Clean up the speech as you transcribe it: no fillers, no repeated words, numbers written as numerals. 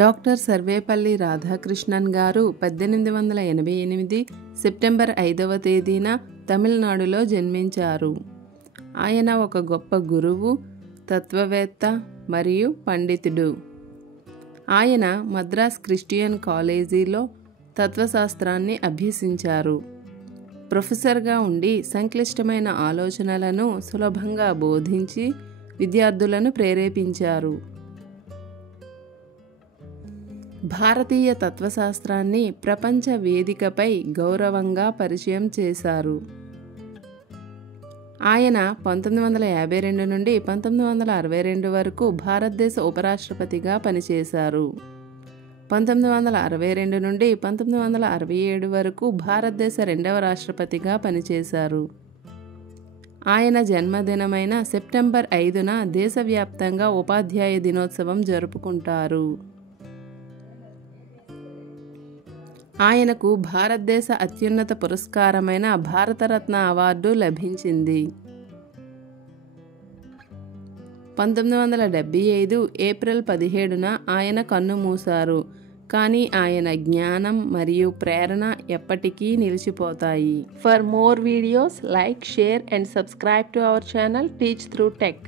Doctor Sarvepalli Radhakrishnan గారు 1888 September 5వ తేదీన తమిళనాడులో జన్మించారు. ఆయన ఒక గొప్ప గురువు, తత్వవేత్త మరియు పండితుడు. ఆయన మద్రాస్ క్రిస్టియన్ కాలేజీలో తత్వశాస్త్రాన్ని అభ్యసించారు. ప్రొఫెసర్గా ఉండి సంక్లిష్టమైన ఆలోచనలను సులభంగా బోధించి విద్యార్థులను ప్రేరేపించారు. భారతీయ తత్వశాస్త్రాన్ని ప్రపంచ వేదికపై గౌరవంగా పరిచయం చేశారు. ఆయన 1952 నుండి 1962 వరకు భారతదేశ ఉపరాష్ట్రపతిగా పనిచేశారు. 1962 నుండి 1967 వరకు భారతదేశ రెండవ రాష్ట్రపతిగా పనిచేశారు. ఆయన జన్మదినమైన సెప్టెంబర్ 5న దేశవ్యాప్తంగా ఉపాధ్యాయ దినోత్సవం జరుపుకుంటారు. ఆయనకు భారతదేశ అత్యున్నత పురస్కారమైన భారతరత్న అవార్డు లభించింది. 1975 ఏప్రిల్ 17న ఆయన కన్నుమూశారు. కానీ ఆయన జ్ఞానం మరియు ప్రేరణ ఎప్పటికీ నిలిచిపోతాయి. For more videos like, share and subscribe to our channel teach through tech.